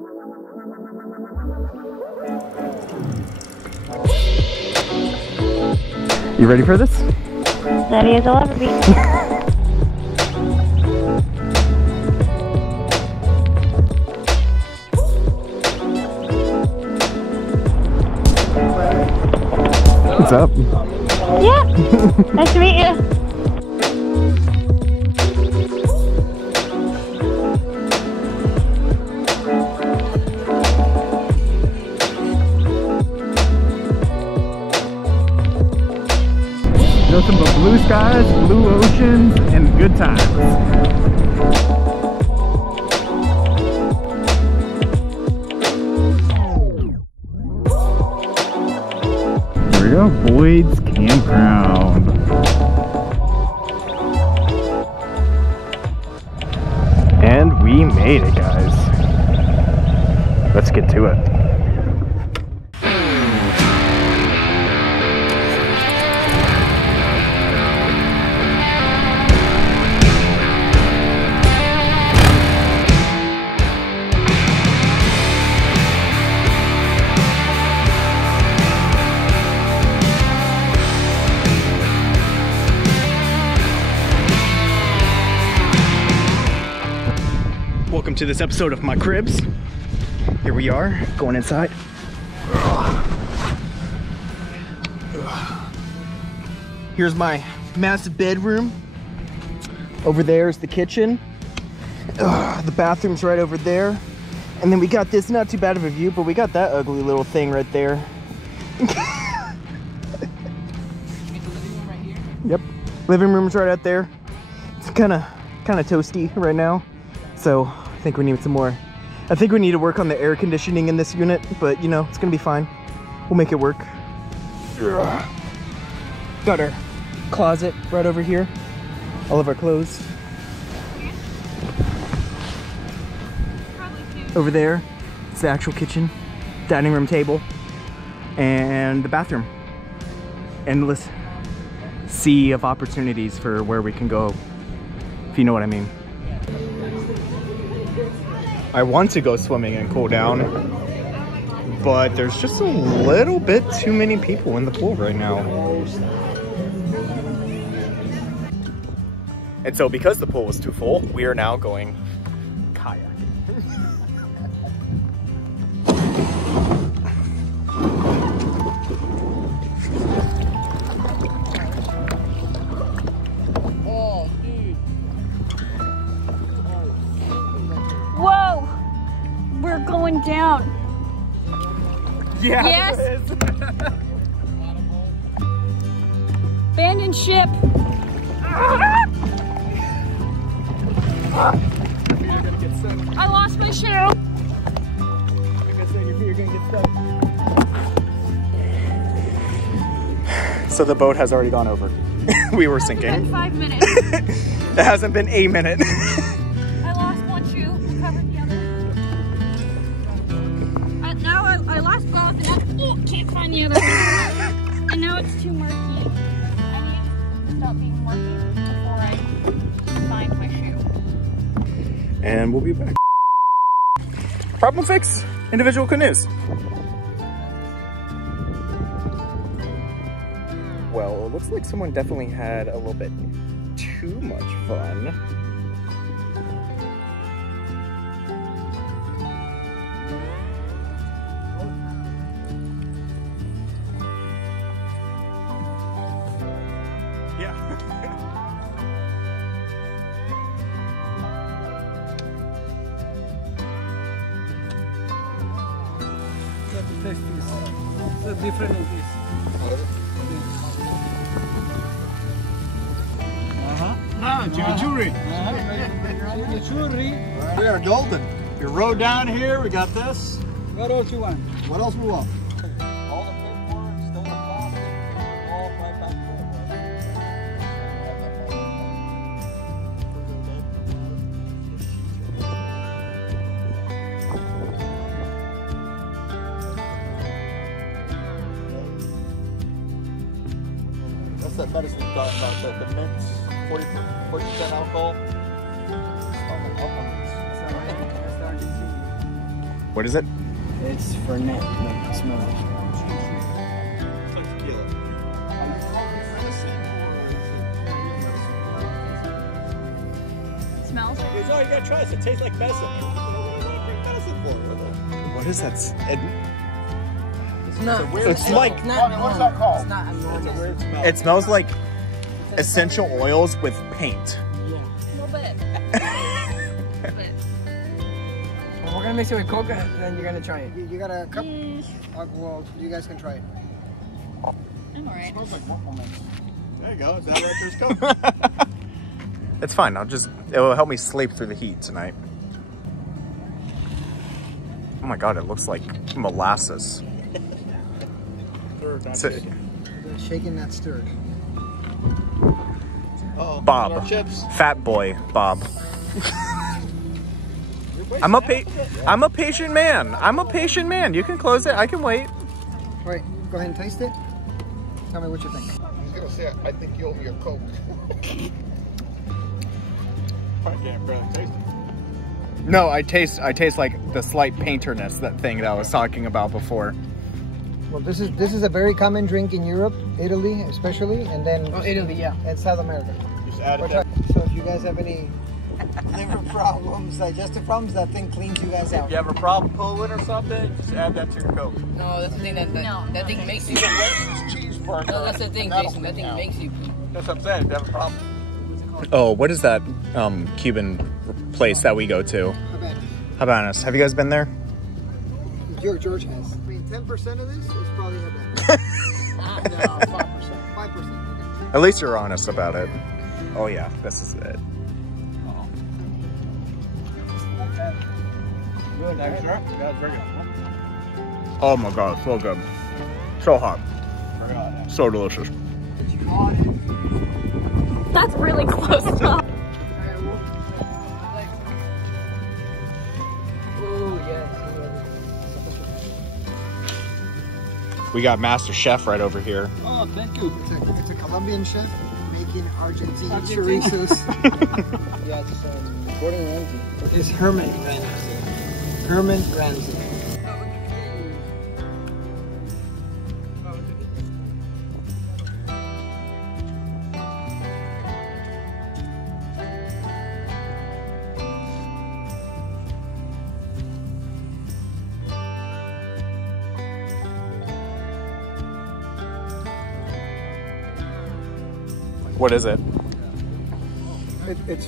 You ready for this? Ready as I'll ever be. What's up? Yeah. Nice to meet you. Nothing but blue skies, blue oceans, and good times. Here we go, Boyd's Campground. And we made it, guys. Let's get to it. Welcome to this episode of my cribs. Here we are, going inside. Here's my massive bedroom. Over there is the kitchen. The bathroom's right over there. And then we got this, not too bad of a view, but we got that ugly little thing right there. Yep, living room's right out there. It's kind of toasty right now. So I think we need some more. I think we need to work on the air conditioning in this unit, but you know, it's gonna be fine. We'll make it work. Got our closet right over here. All of our clothes. Over there, it's the actual kitchen, dining room table, and the bathroom. Endless sea of opportunities for where we can go, if you know what I mean. I want to go swimming and cool down, but there's just a little bit too many people in the pool right now. And so because the pool was too full, we are now going kayaking. Whoa! We're going down. Yeah, yes. It is. Abandoned ship. Your feet are gonna get stuck. I lost my shoe. Like I said, your feet are gonna get stuck. So the boat has already gone over. We were sinking. It's been 5 minutes. It hasn't been a minute. I lost one shoe, recovered the other. Now I lost both, and I can't find the other one. And now it's too murky. I need to stop being murky before I find my shoe. And we'll be back. Problem fix. Individual canoes. Well, it looks like someone definitely had a little bit too much fun. Yeah. The different is this. Chimichurri. Chimichurri. We are golden. Your road down here, we got this. What else you want? What else we want? All the paperwork, still the plastic, all right back That's that medicine you're talking about, the mint, 40% alcohol. What is it? It's for net, like smells. It's like tequila. It smells. He's all you gotta try this. It tastes like medicine. What do I drink medicine for? What is that? It's not. It's like- It's not What's that called? It's not It's a enormous. weird smell. It smells like essential oils with paint. Yeah. A little bit. But Well, we're gonna mix it with coca, and then you're gonna try it. You got a cup? Well, you guys can try it. I'm alright. Smells like waffle mix. There you go. Is that right? There's Coke. It's fine. It will help me sleep through the heat tonight. Oh my God, it looks like molasses. Third, not So- shaken. Shaking that stirred. Uh-oh. Bob. Our chips. Fat boy, Bob. I'm a patient man. I'm a patient man. You can close it. I can wait. Wait, go ahead and taste it. Tell me what you think. I'm gonna say I think you owe me a Coke. I can't barely taste it. No, I taste like the slight painterness, that thing that I was talking about before. Well, this is a very common drink in Europe, Italy especially, and then Oh, Italy, yeah. and South America. Just add it Watch there. out. So if you guys have any liver problems, digestive problems, that thing cleans you guys out. If you have a problem pulling or something, just add that to your Coke. No, that's the thing that thing makes you. Cheeseburger. No, that's the thing, That'll Jason. That clean thing out. makes you poop. That's what I'm saying. If you have a problem. Oh, what is that Cuban place that we go to? Habanas. Have you guys been there? George has. I mean, 10% of this is probably Havana. No, 5%. 5%. Okay. At least you're honest about it. Oh yeah, this is it. Good, thanks, sir. Yeah, very good. Oh my God, so good. So hot. So delicious. that's really close enough. Oh, yes. We got Master Chef right over here. Oh, thank you. It's a Colombian chef making Argentine chorizos. Yeah, it's Gordon Ramsay. It's Herman Ramsay. Herman Ramsay. What is it? It's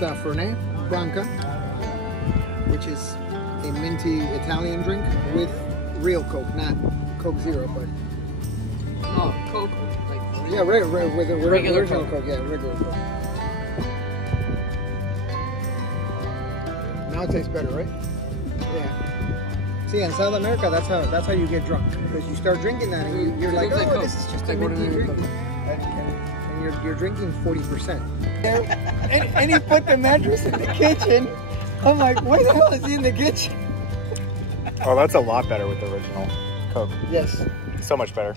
a Fernet Branca, which is a minty Italian drink with real Coke, not Coke Zero, but Oh, Coke. Like, yeah, with the Regular original Coke. Coke. Yeah, regular Coke. Now it tastes better, right? Yeah. See, in South America, that's how you get drunk, because you start drinking that and you're like, Looks like oh, Coke. this is just Looks a like minty ordinary drink, Coke. and you're drinking 40%. And he put the mattress in the kitchen. I'm like, why the hell is he in the kitchen? Oh, that's a lot better with the original Coke. Yes. So much better.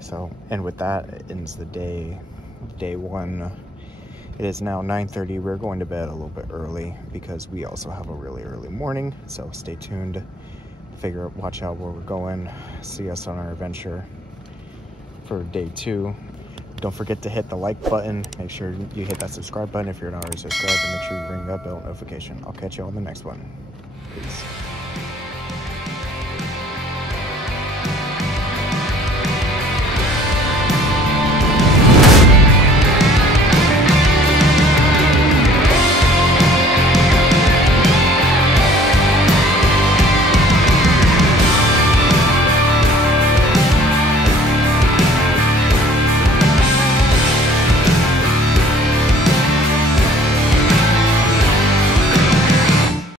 So, and with that ends the day one. It is now 9:30. We're going to bed a little bit early because we also have a really early morning. So stay tuned. Watch out where we're going. See us on our adventure for day 2. Don't forget to hit the like button. Make sure you hit that subscribe button if you're not already subscribed, and make sure you ring that bell notification. I'll catch you on the next one. Peace.